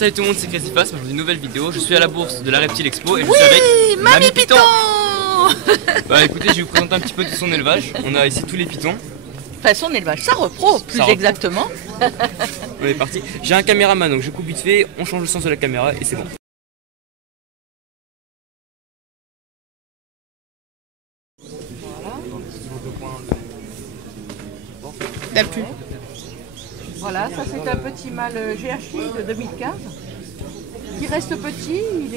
Salut tout le monde, c'est Crazyfast, aujourd'hui une nouvelle vidéo. Je suis à la bourse de la Reptile Expo et je suis avec Mamie Python. Bah écoutez, je vais vous présenter un petit peu tout son élevage. On a ici tous les pitons. Enfin son élevage, ça repro, plus exactement. On est parti. J'ai un caméraman, donc je coupe vite fait, on change le sens de la caméra et c'est bon. La pluie. Voilà, ça c'est un petit mâle GHI de 2015 qui reste petit, il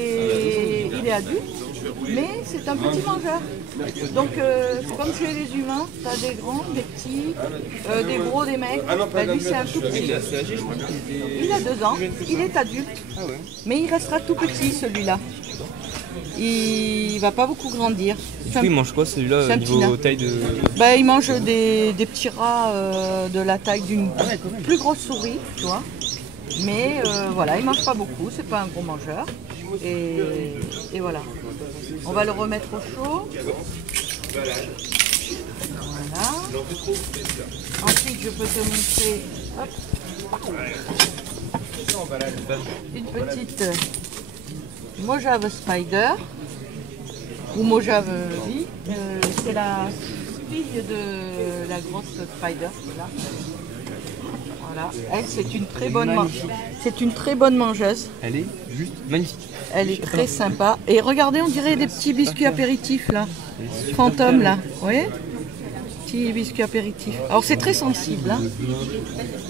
est adulte, mais c'est un petit mangeur. Donc c'est comme chez les humains, tu as des grands, des petits, des gros, des mecs. Bah, lui c'est un tout petit. Il a 2 ans, il est adulte, mais il restera tout petit celui-là. Il va pas beaucoup grandir. Il mange quoi celui-là niveau taille de... Bah, il mange des petits rats de la taille d'une plus grosse souris, tu vois. Mais voilà, il mange pas beaucoup, c'est pas un gros mangeur. Et voilà. On va le remettre au chaud. Voilà. Ensuite, je peux te montrer une petite Mojave Spider ou Mojave vie. C'est la fille de la grosse Spider. Là. Voilà. Elle, c'est une très bonne mangeuse. Elle est juste magnifique. Elle est très sympa. Et regardez, on dirait des petits biscuits apéritifs là. Fantômes là. Vous voyez ? Petits biscuits apéritifs. Alors c'est très sensible. Hein.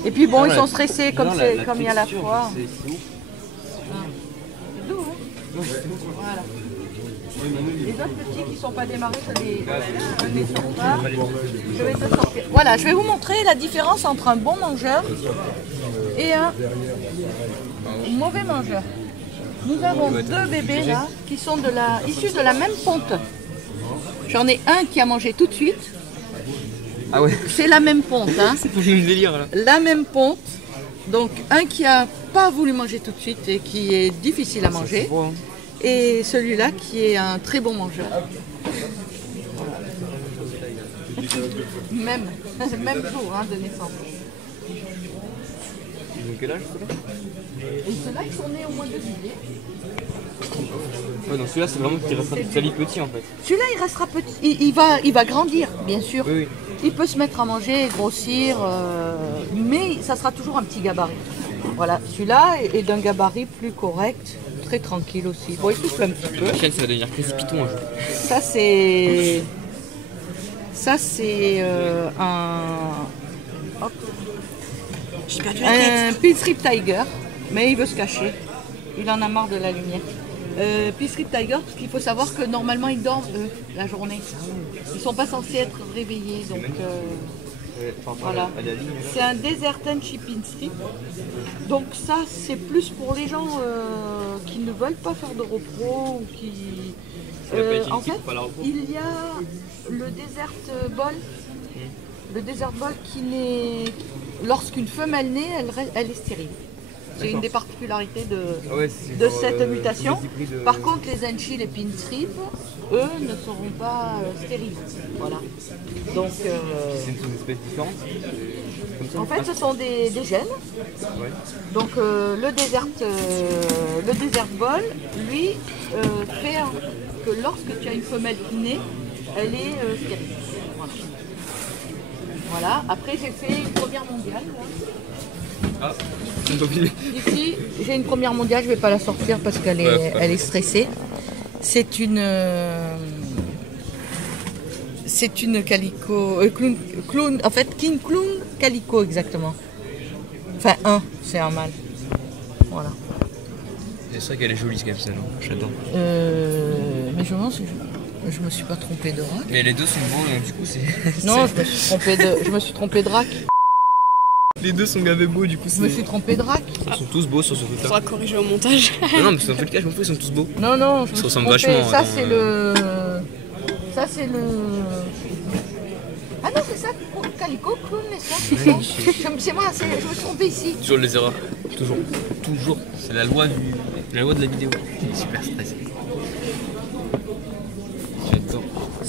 Et puis bon, ils sont stressés comme il y a la foire. Voilà. Les autres petits qui ne sont pas démarrés, je les sors pas. Je vais te sortir. Voilà, je vais vous montrer la différence entre un bon mangeur et un mauvais mangeur. Nous avons 2 bébés là qui sont issus de la même ponte. J'en ai un qui a mangé tout de suite. Ah ouais. C'est la même ponte. Hein. C'est pour le délire là. La même ponte. Donc un qui n'a pas voulu manger tout de suite et qui est difficile à manger. Et celui-là qui est un très bon mangeur. Même jour hein, de naissance. Ils ont quel âge ceux-là? Et ceux-là ils sont nés au mois de juillet. Ouais, donc celui-là c'est vraiment qu'il restera petit en fait. Celui-là il restera petit, il va grandir bien sûr. Oui. Il peut se mettre à manger, grossir, mais ça sera toujours un petit gabarit. Voilà, celui-là est d'un gabarit plus correct. Très tranquille aussi. Bon, il souffle un petit peu. La chaîne, ça va devenir Crazy Python un jour. Ça, c'est un Pinstrip Tiger, mais il veut se cacher. Il en a marre de la lumière. Pinstrip Tiger, parce qu'il faut savoir que normalement, ils dorment, eux, la journée. Ils ne sont pas censés être réveillés, donc... voilà. C'est un Desert Enchi Pinstrip. Donc ça c'est plus pour les gens qui ne veulent pas faire de repro ou qui... en fait, il y a le Desert Ball. Le Desert Ball qui naît... Lorsqu'une femelle naît, elle est stérile. C'est une des particularités de cette mutation. Par contre, les Enchi, les Pinstrip, eux ne seront pas stériles. Voilà. Donc, c'est une espèce différente. En fait, ce sont des gènes. Ouais. Donc, le Desert Ball, lui, fait que lorsque tu as une femelle qui naît, elle est stérile. Voilà. Après, j'ai fait une première mondiale. Là. Ici, j'ai une première mondiale, je ne vais pas la sortir parce qu'elle est stressée. C'est une calico, clown, en fait, King Clown Calico exactement. Enfin, c'est un mâle. Voilà. C'est vrai qu'elle est jolie, quand même, celle-là. J'adore. Mais je me suis pas trompée de rack. Mais les deux sont beaux, donc du coup, c'est. Non, je me suis trompée de rack. Les deux sont gavés beaux, du coup. Je me suis trompée de rack. Ils sont tous beaux sur ce truc-là. Il faudra corriger au montage. Non, mais c'est un peu le cas, je m'en fous, ils sont tous beaux. Non, je me suis trompée. Vachement. Ça, c'est le. Ah non, c'est ça, Calico, Clown, c'est moi, je me suis trompée ici. Toujours les erreurs. Toujours. C'est la loi de la vidéo. Super stressé.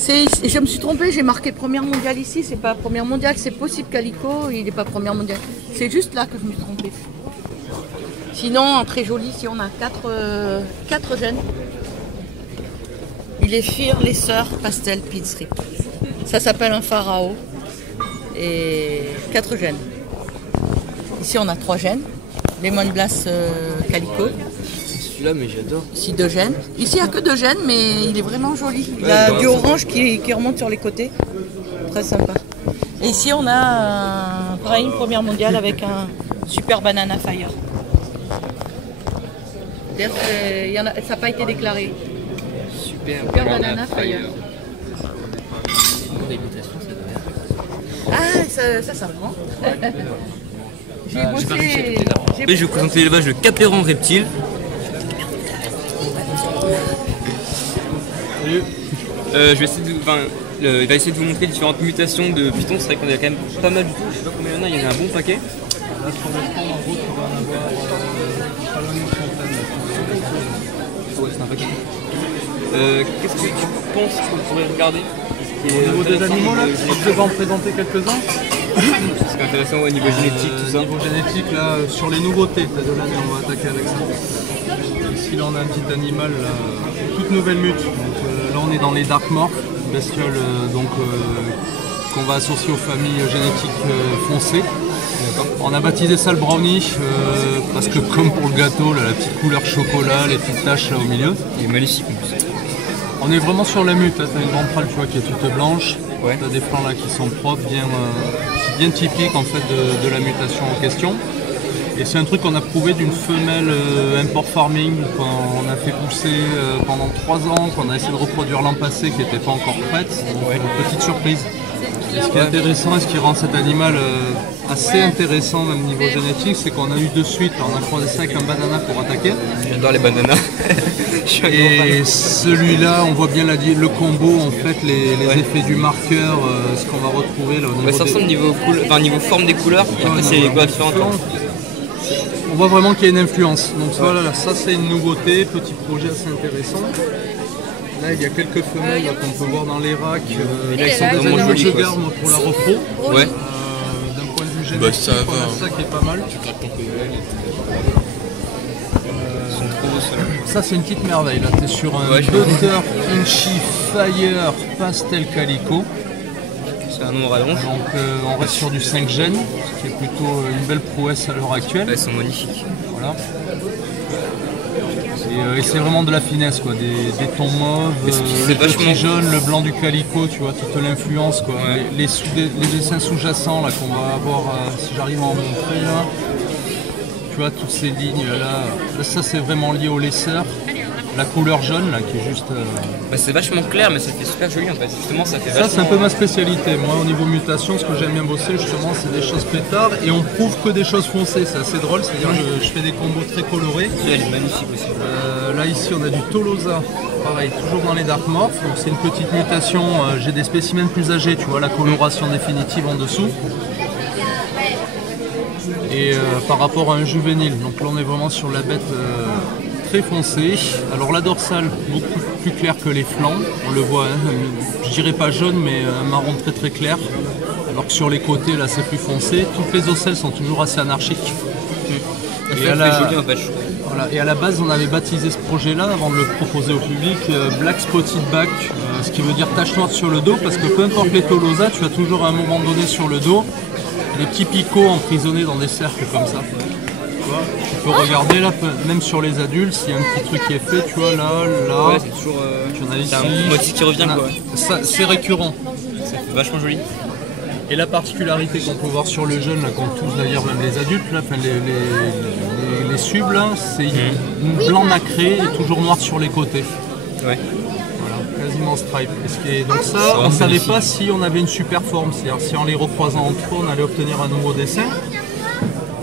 Je me suis trompée, j'ai marqué première mondiale ici, c'est pas première mondiale, c'est possible Calico, il n'est pas première mondiale. C'est juste là que je me suis trompée. Sinon, en très joli, ici on a 4 gènes. Il est Fir, les sœurs, pastel, pinstrip. Ça s'appelle un pharaon. Et 4 gènes. Ici on a 3 gènes. Lemon Blast Calico. Celui-là, mais j'adore. Ici 2 gènes. Ici il n'y a que 2 gènes, mais il est vraiment joli. Il a du orange qui remonte sur les côtés. Très sympa. Et ici on a un Brahim première mondiale avec un super banana fire. Ça n'a pas été déclaré. Super banana fire. Ah, ça s'apprend. J'ai bossé. Et je vais vous présenter l'élevage de Capéran Reptile. Salut. Je vais essayer de, il va essayer de vous montrer différentes mutations de pitons. C'est vrai qu'on a quand même pas mal du tout. Je sais pas combien il y en a, il y en a un bon paquet. Là, sur le stand, en gros, tu vas en avoir pas loin d'une centaine. Ouais, c'est un paquet. Qu'est-ce que tu penses qu'on pourrait regarder? Au niveau des animaux, là, je vais en présenter quelques-uns. C'est intéressant au niveau génétique, tout ça. Au niveau génétique, là, sur les nouveautés de l'année, on va attaquer avec ça. Ici, là, on a un petit animal, là, toute nouvelle mute. Donc, là, on est dans les Dark Morph, bestioles qu'on va associer aux familles génétiques foncées. On a baptisé ça le brownie parce que comme pour le gâteau, là, la petite couleur chocolat, les petites taches là au milieu. Il est magnifique en plus. On est vraiment sur la mute, là, tu as une ventrale tu vois, qui est toute blanche, ouais. Tu as des flancs là qui sont propres, bien typiques en fait de la mutation en question. Et c'est un truc qu'on a prouvé d'une femelle import farming qu'on a fait pousser pendant 3 ans, qu'on a essayé de reproduire l'an passé qui n'était pas encore prête. Donc, ouais. Petite surprise. Et ce qui est intéressant et ce qui rend cet animal assez intéressant même niveau génétique, c'est qu'on a eu de suite, on a croisé ça avec un banana pour attaquer. J'adore les bananas. Et celui-là, on voit bien le combo, en fait, les ouais. Effets du marqueur, ce qu'on va retrouver là au niveau. Ouais, ça ressemble niveau forme des couleurs, et après c'est quoi différentes. On voit vraiment qu'il y a une influence. Donc voilà, ça c'est une nouveauté, petit projet assez intéressant. Là, il y a quelques femelles qu'on peut voir dans les racks. Là, ils sont vraiment jolis. Je garde pour la repro. Ouais. D'un point de vue génétique, ça qui est pas mal. Ça c'est une petite merveille. Là, tu es sur un Butter Inchy Fire Pastel Calico. C'est un nom rallonge. Donc on reste sur du 5 gènes, ce qui est plutôt une belle prouesse à l'heure actuelle. Elles sont magnifiques. Voilà. Et c'est vraiment de la finesse, quoi. Des tons mauves, le petit jaune, le blanc du calico, tu vois, toute l'influence, quoi. Ouais. Les dessins sous-jacents là qu'on va avoir, si j'arrive à en montrer là. Tu vois, toutes ces lignes là, ça c'est vraiment lié au laisseur. La couleur jaune là qui est juste. Bah, c'est vachement clair, mais ça fait super joli en fait. Justement, ça fait vachement... Ça c'est un peu ma spécialité. Moi au niveau mutation, ce que j'aime bien bosser justement, c'est des choses pétards et on prouve que des choses foncées. C'est assez drôle, c'est-à-dire je fais des combos très colorés. Elle est magnifique aussi. Là ici on a du Tolosa, pareil, toujours dans les Dark Morph. Donc c'est une petite mutation. J'ai des spécimens plus âgés, tu vois, la coloration définitive en dessous. Et par rapport à un juvénile, donc là on est vraiment sur la bête très foncée. Alors la dorsale beaucoup plus claire que les flancs, on le voit, hein, je dirais pas jaune mais un marron très très clair. Alors que sur les côtés là c'est plus foncé. Toutes les ocelles sont toujours assez anarchiques. Et à la... joli, en fait. Voilà. Et à la base on avait baptisé ce projet là avant de le proposer au public Black Spotted Back, ce qui veut dire tache noire sur le dos, parce que peu importe les Tolosa, tu as toujours à un moment donné sur le dos des petits picots emprisonnés dans des cercles comme ça. Tu peux regarder là, même sur les adultes, s'il y a un petit truc qui est fait, tu vois là. Ouais, c'est toujours. Tu en as ici. C'est un motif qui revient quoi. C'est récurrent. C'est vachement joli. Et la particularité qu'on peut voir sur le jeune, là, qu'on touche d'ailleurs même les adultes, là, les subs là, c'est une blanc nacré et toujours noir sur les côtés. Ouais. Quasiment stripe. Donc ça, on ne savait pas si on avait une super forme, c'est-à-dire si en les recroisant entre eux, on allait obtenir un nouveau dessin.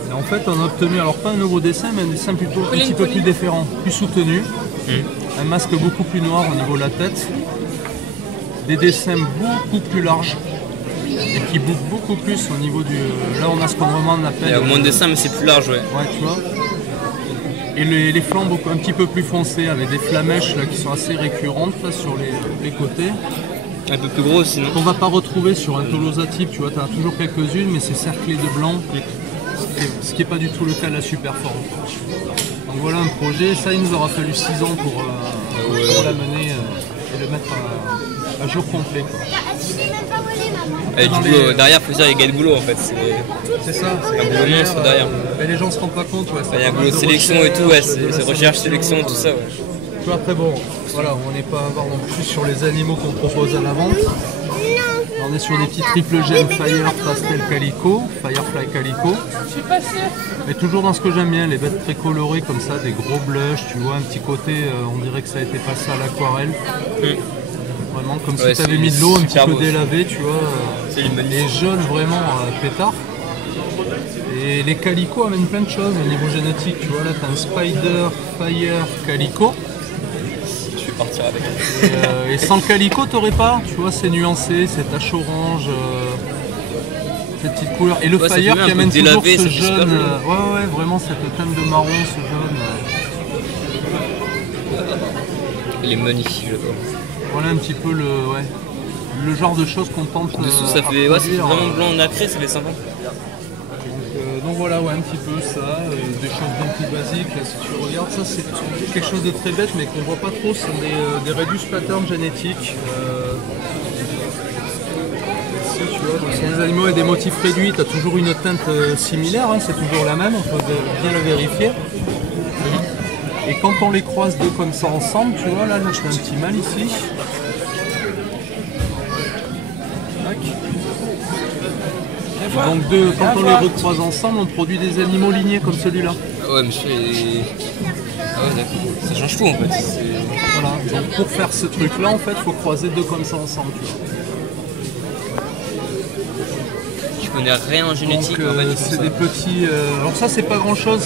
Et en fait, on a obtenu, alors pas un nouveau dessin, mais un dessin plutôt un petit peu plus différent, plus soutenu. Un masque beaucoup plus noir au niveau de la tête. Des dessins beaucoup plus larges. Et qui bouffent beaucoup plus au niveau du... Là, on a ce qu'on vraiment appelle... Il y a moins de dessins, mais c'est plus large, ouais. Ouais, tu vois. Et les flancs un petit peu plus foncés avec des flamèches là, qui sont assez récurrentes là, sur les côtés. Un peu plus gros sinon. On va pas retrouver sur un Tolosa type, tu vois, tu as toujours quelques-unes, mais c'est cerclé de blanc. ce qui est pas du tout le cas de la Superform. Donc voilà un projet, ça il nous aura fallu 6 ans pour l'amener et le mettre à jour complet, quoi. Et du coup, derrière, faut dire, il y a du boulot en fait. C'est ça, c'est un boulot monstre derrière. Mais les gens se rendent pas compte. Ouais, il y a un boulot de sélection et tout, ouais, c'est recherche, sélection, tout ça. Ouais. Après bon, voilà, on n'est pas à voir non plus sur les animaux qu'on propose à la vente. On est sur des petits triple gem Fire Pastel Calico, Firefly Calico. Mais toujours dans ce que j'aime bien, les bêtes très colorées comme ça, des gros blushs, tu vois, un petit côté, on dirait que ça a été passé à l'aquarelle. Vraiment comme si tu avais mis de l'eau un petit peu délavée, tu vois. Les jaunes vraiment pétard. Et les calicots amènent plein de choses au niveau génétique, tu vois, là tu as un Spider Fire Calico. Je vais partir avec. Et sans le calico, t'aurais pas, tu vois, c'est nuancé, c'est tache orange, cette petite couleur. Et le Fire qui amène toujours ce jaune, ouais, vraiment cette teinte de marron, ce jaune. Il est magnifique, je vois. Voilà un petit peu le genre de choses qu'on tente. Dessous, ça fait vraiment blanc nacré, ça fait sympa. Donc voilà, ouais, un petit peu ça, des choses bien plus basiques. Là, si tu regardes, ça c'est quelque chose de très bête mais qu'on voit pas trop, ce sont des reduce patterns génétiques. Ici, tu vois, donc, c'est des animaux et des motifs réduits, tu as toujours une teinte similaire, hein, c'est toujours la même, on peut bien le vérifier. Et quand on les croise deux comme ça ensemble, tu vois, là je fais un petit mal ici. Donc quand on les recroise ensemble, on produit des animaux lignés comme celui-là. Ouais, monsieur, ah ouais, d'accord. Ça change tout en fait. Voilà, donc pour faire ce truc-là, en fait, il faut croiser deux comme ça ensemble. Tu vois. Je connais rien en génétique. Donc, c'est des petits. Alors ça, c'est pas grand-chose.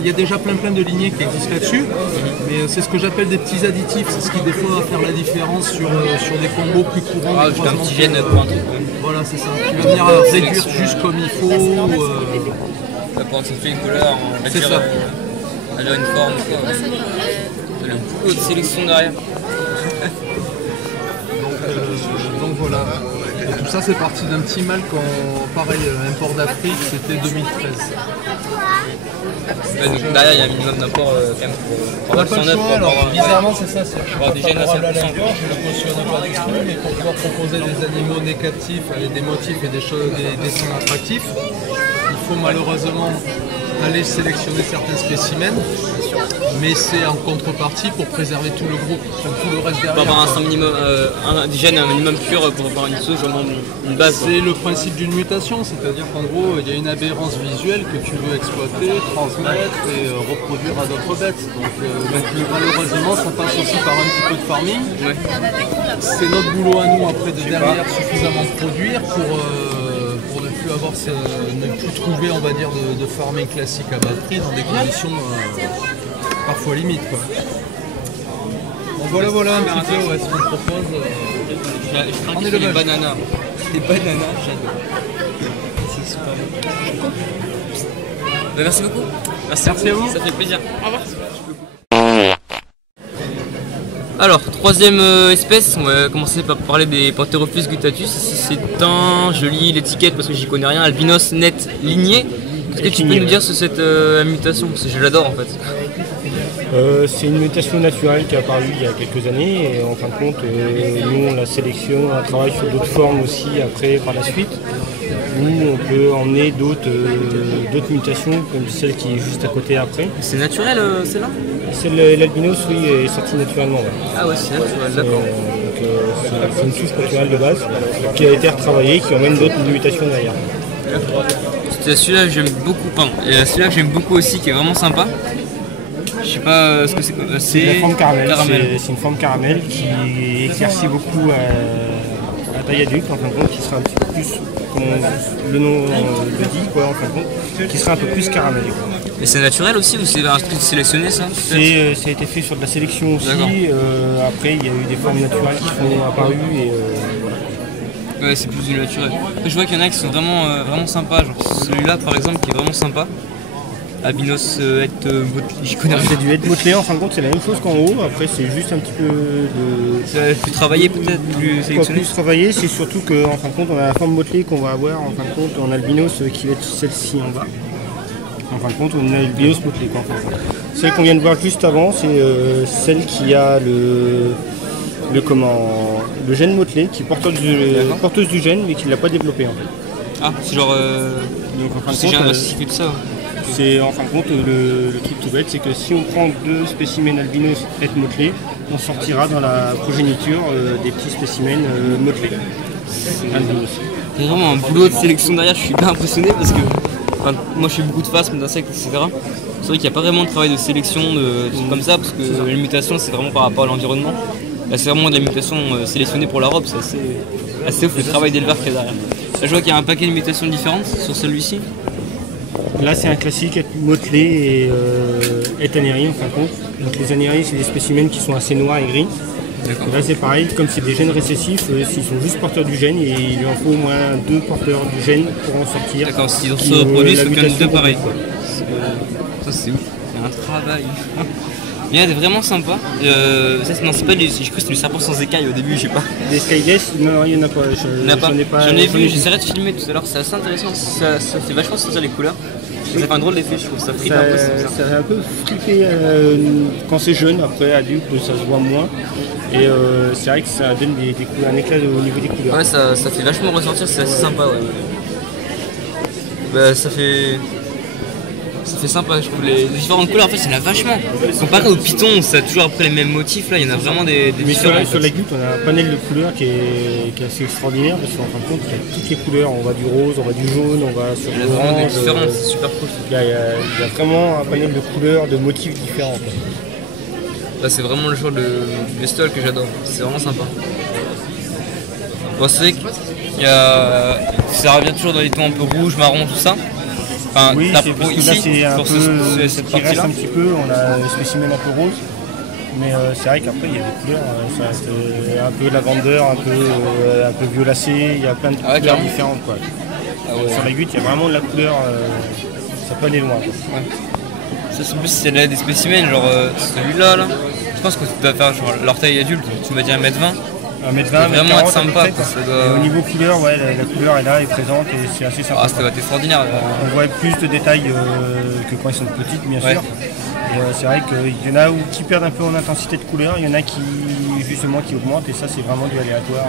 Il y a déjà plein de lignées qui existent là-dessus, mais c'est ce que j'appelle des petits additifs. C'est ce qui des fois va faire la différence sur des combos plus courants. Ah, un petit gène pour un truc. Voilà, c'est ça. Tu vas venir réduire juste comme il faut. Pour accentuer une couleur, c'est ça. Elle a une forme. Elle a beaucoup de sélection derrière. Donc voilà. Et tout ça, c'est parti d'un petit mal pareil, import d'Afrique, c'était 2013. Ouais, donc derrière, il y a un minimum d'import quand même pour avoir le 109. Alors, bizarrement, c'est ça. C'est avoir des gènes assez puissants. Je ne cautionne pas d'extrude, mais pour pouvoir proposer des animaux négatifs avec des motifs et des dessins attractifs, il faut malheureusement aller sélectionner certains spécimens, mais c'est en contrepartie pour préserver tout le groupe, tout le reste derrière. Pour avoir un minimum, des gènes un minimum pur pour avoir une sauce, une base. C'est le principe d'une mutation, c'est-à-dire qu'en gros, il y a une aberrance visuelle que tu veux exploiter, transmettre et reproduire à d'autres bêtes. Donc malheureusement, ça passe aussi par un petit peu de farming. Ouais. C'est notre boulot à nous après de derrière suffisamment produire pour ne plus avoir ne plus trouver, on va dire, de farming classique à bas prix dans des conditions parfois limites, quoi. Donc voilà un petit peu ce qu'on propose. Je crains les bananas. Les bananas, j'adore. C'est super bon. Merci beaucoup. Merci à vous. Ça fait plaisir. Au revoir. Alors, troisième espèce, on va commencer par parler des Pantherophis guttatus. Ici c'est un, je lis l'étiquette parce que j'y connais rien, albinos net ligné. Qu'est-ce que tu peux nous dire sur cette mutation? Parce que je l'adore en fait. C'est une mutation naturelle qui est apparue il y a quelques années et en fin de compte, nous on la sélectionne, on travaille sur d'autres formes aussi après par la suite, où on peut emmener d'autres mutations comme celle qui est juste à côté après. C'est naturel celle-là? L'albinos, oui, est sorti naturellement. Ouais. Ah ouais, c'est naturel, d'accord. C'est une souche naturelle de base qui a été retravaillée, qui emmène d'autres mutations derrière. C'est celui-là que j'aime beaucoup, celui-là que j'aime beaucoup aussi, qui est vraiment sympa. Je sais pas ce que c'est. C'est la forme caramel. C'est une forme caramel qui éclaircit beaucoup à taille adulte, en fin de compte, qui sera un petit peu plus, comme le nom le dit, quoi, en fin de compte, qui sera un peu plus caramel. Et c'est naturel aussi ou c'est un truc sélectionné ça? Ça a été fait sur de la sélection aussi. Après, il y a eu des formes naturelles qui sont apparues et voilà. Ouais, c'est plus du naturel. Je vois qu'il y en a qui sont vraiment sympas. Genre celui-là par exemple qui est vraiment sympa. Albinos Het Motley, je connais rien. C'est du Het Motley, en fin de compte c'est la même chose qu'en haut, après c'est juste un petit peu de... C'est plus travaillé peut-être, plus sélectionné. Plus travaillé, c'est surtout qu'en fin de compte on a la forme Motley qu'on va avoir en fin de compte en albinos qui va être celle-ci en bas. En fin de compte, on a l'albinos motelé. Celle qu'on vient de voir juste avant, c'est celle qui a le gène motelé, qui est porteuse du gène, mais qui ne l'a pas développé en fait. Ah, c'est genre. Donc en fin de C'est compte, qui fait tout ça. c'est en fin de compte le truc tout bête, c'est que si on prend 2 spécimens albinos et motelés, on sortira dans la progéniture des petits spécimens motelés. Albinos. Il y a vraiment un boulot de sélection derrière, je suis bien impressionné parce que enfin, moi je fais beaucoup de phasmes, d'insectes, etc. C'est vrai qu'il n'y a pas vraiment de travail de sélection de trucs comme ça parce que les mutations c'est vraiment par rapport à l'environnement. Là c'est vraiment de la mutation sélectionnée pour la robe, c'est assez ouf le travail d'éleveur qu'il y a derrière. Là, je vois qu'il y a un paquet de mutations différentes sur celui-ci. Là c'est un classique motelé et anérie en fin de compte. Donc les anéries c'est des spécimens qui sont assez noirs et gris. Et là c'est pareil, comme c'est des gènes récessifs, s'ils sont juste porteurs du gène, et il lui en faut au moins 2 porteurs du gène pour en sortir. D'accord, s'ils se reproduisent, il faut qu'il y en ait 2 pareils. Ça c'est ouf, c'est un travail. Il est vraiment sympa. Non, c'est pas j'ai cru que c'était du serpent sans écailles au début, je sais pas. Des Skyguess, non, il n'y en a pas. J'en ai vu, j'essaierai de filmer tout à l'heure, c'est assez intéressant, ça fait vachement sentir les couleurs. Ça fait un drôle d'effet, je trouve, ça flippe un peu. Ça fait un peu flipper quand c'est jeune, après adulte ça se voit moins. Et c'est vrai que ça donne un éclat au niveau des couleurs. Ouais, ça fait vachement ressortir, c'est assez sympa. Ouais. Bah, ça fait sympa, je trouve. Les différentes couleurs, en fait, il y en a vachement. Comparé au python, ça a toujours après les mêmes motifs, là, il y en a vraiment des différents. Sur la goutte, on a un panel de couleurs qui est assez extraordinaire parce qu'en fin de compte, il y a toutes les couleurs. On va du rose, on va du jaune, on va sur il y a vraiment des différences, c'est super cool. Il y a vraiment un panel de couleurs, de motifs différents. Là, c'est vraiment le genre de bestiole que j'adore, c'est vraiment sympa. Bon, c'est vrai que ça revient toujours dans les tons un peu rouge, marron, tout ça. Enfin, oui, c'est parce que là c'est un peu cette qui reste partie-là. un petit peu, on a le spécimen un peu rose, mais c'est vrai qu'après il y a des couleurs, ça reste un peu lavandeur, un peu violacé, il y a plein de couleurs carrément. différentes quoi. Ah ouais. Sur la goutte il y a vraiment de la couleur, ça peut aller loin. Quoi. Ouais. Ça c'est plus si c'est des spécimens, genre celui-là, là. Je pense que tu dois faire genre l'orteil adulte, tu m'as dit 1m20. 1m20, vraiment 1m40, être sympa. Quoi, et au niveau couleur, ouais, la couleur est là, est présente et c'est assez sympa. Ah, ça va être extraordinaire. On voit plus de détails que quand ils sont petites, bien sûr. Et c'est vrai qu'il y en a qui perdent un peu en intensité de couleur, il y en a qui justement qui augmentent et ça c'est vraiment du aléatoire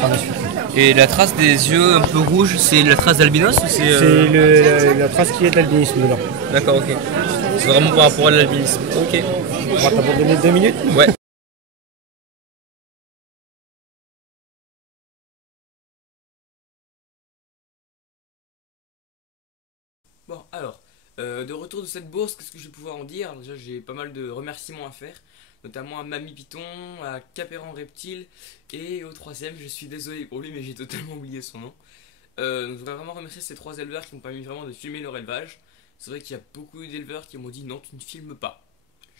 par la suite. Et la trace des yeux un peu rouges, c'est la trace d'albinos ou C'est la trace qui est de l'albinisme dedans. D'accord, ok. C'est vraiment par rapport à l'albinisme. Ok. On va t'abandonner 2 minutes. Ouais. Bon, alors, de retour de cette bourse, qu'est-ce que je vais pouvoir en dire? Déjà, j'ai pas mal de remerciements à faire, notamment à Mamie Python, à Capéran Reptile, et au troisième, je suis désolé pour lui, mais j'ai totalement oublié son nom. Je voudrais vraiment remercier ces 3 éleveurs qui m'ont permis vraiment de filmer leur élevage. C'est vrai qu'il y a beaucoup d'éleveurs qui m'ont dit non, tu ne filmes pas.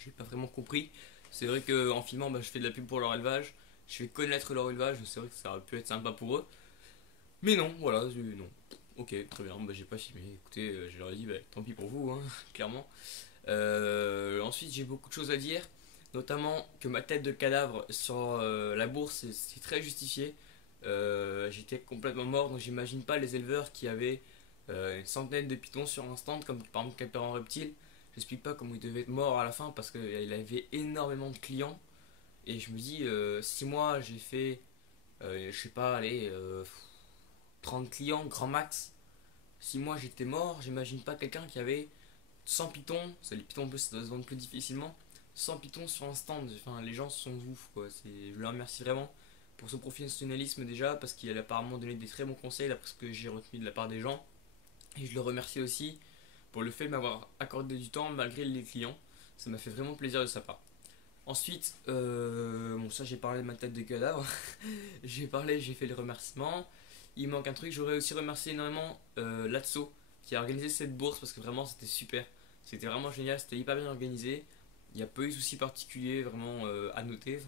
J'ai pas vraiment compris. C'est vrai qu'en filmant, je fais de la pub pour leur élevage, je fais connaître leur élevage, c'est vrai que ça aurait pu être sympa pour eux. Mais non, voilà, non. Ok, très bien, j'ai pas filmé. Écoutez, je leur ai dit, tant pis pour vous, hein, clairement. Ensuite, j'ai beaucoup de choses à dire, notamment que ma tête de cadavre sur la bourse, c'est très justifié. J'étais complètement mort, donc j'imagine pas les éleveurs qui avaient une centaine de pythons sur un stand, comme par exemple Capéran Reptile. J'explique pas comment il devait être mort à la fin parce qu'il avait énormément de clients. Et je me dis, si moi j'ai fait, je sais pas, allez, 30 clients, grand max. Si moi j'étais mort, j'imagine pas quelqu'un qui avait 100 pythons, les pythons en plus ça doit se vendre plus difficilement, 100 pythons sur un stand, enfin les gens sont ouf quoi, je le remercie vraiment pour son professionnalisme déjà, parce qu'il a apparemment donné des très bons conseils d'après ce que j'ai retenu de la part des gens, et je le remercie aussi pour le fait de m'avoir accordé du temps malgré les clients, ça m'a fait vraiment plaisir de sa part. Ensuite, bon ça j'ai parlé de ma tête de cadavre, j'ai fait les remerciements. Il manque un truc, j'aurais aussi remercié énormément Latso qui a organisé cette bourse parce que vraiment c'était super, c'était vraiment génial, c'était hyper bien organisé, il n'y a pas eu de soucis particuliers vraiment à noter,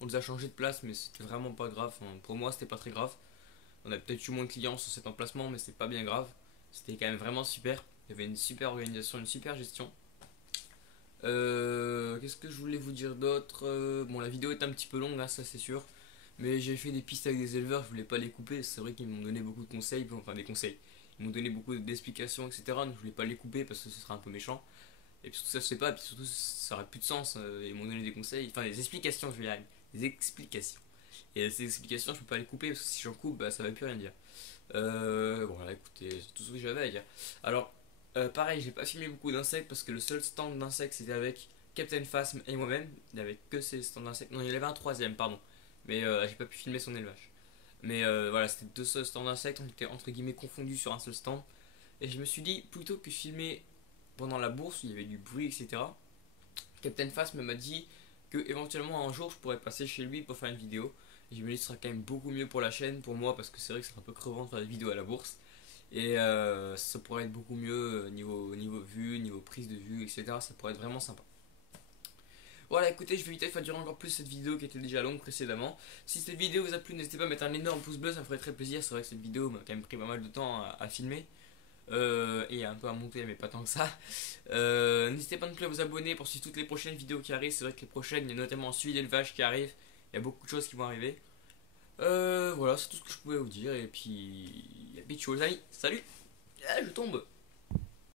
on nous a changé de place mais c'était vraiment pas grave, pour moi c'était pas très grave, on a peut-être eu moins de clients sur cet emplacement mais c'est pas bien grave, c'était quand même vraiment super, il y avait une super organisation, une super gestion. Qu'est-ce que je voulais vous dire d'autre? Bon la vidéo est un petit peu longue hein, ça c'est sûr. Mais j'ai fait des pistes avec des éleveurs, je voulais pas les couper, c'est vrai qu'ils m'ont donné beaucoup de conseils, enfin des conseils. Ils m'ont donné beaucoup d'explications, etc. Donc je voulais pas les couper parce que ce serait un peu méchant. Et puis surtout ça se fait pas, et puis surtout ça aurait plus de sens. Ils m'ont donné des conseils, enfin des explications, je vais y arriver. Des explications. Et ces explications, je peux pas les couper parce que si j'en coupe, bah, ça va plus rien dire. Bon, là, écoutez, c'est tout ce que j'avais à dire. Alors, pareil, j'ai pas filmé beaucoup d'insectes parce que le seul stand d'insectes c'était avec Captain Phasm et moi-même. Il n'y avait que ces stands d'insectes. Non, il y en avait un troisième, pardon. Mais j'ai pas pu filmer son élevage. Mais voilà, c'était deux seuls stands d'insectes. On était entre guillemets confondus sur un seul stand. Et je me suis dit, plutôt que filmer pendant la bourse où il y avait du bruit, etc., Captain Phasm m'a dit que éventuellement un jour je pourrais passer chez lui pour faire une vidéo. Et je me dis que ce sera quand même beaucoup mieux pour la chaîne, pour moi, parce que c'est vrai que c'est un peu crevant de faire des vidéos à la bourse. Et ça pourrait être beaucoup mieux niveau vue, niveau prise de vue, etc. Ça pourrait être vraiment sympa. Voilà, écoutez, je vais éviter de faire durer encore plus cette vidéo qui était déjà longue précédemment. Si cette vidéo vous a plu, n'hésitez pas à mettre un énorme pouce bleu, ça me ferait très plaisir. C'est vrai que cette vidéo m'a quand même pris pas mal de temps à filmer. Et un peu à monter, mais pas tant que ça. N'hésitez pas non plus à vous abonner pour suivre toutes les prochaines vidéos qui arrivent. C'est vrai que les prochaines, il y a notamment un suivi d'élevage qui arrive. Il y a beaucoup de choses qui vont arriver. Voilà, c'est tout ce que je pouvais vous dire. Et puis, il y a big show, les amis. Salut! Ah, je tombe!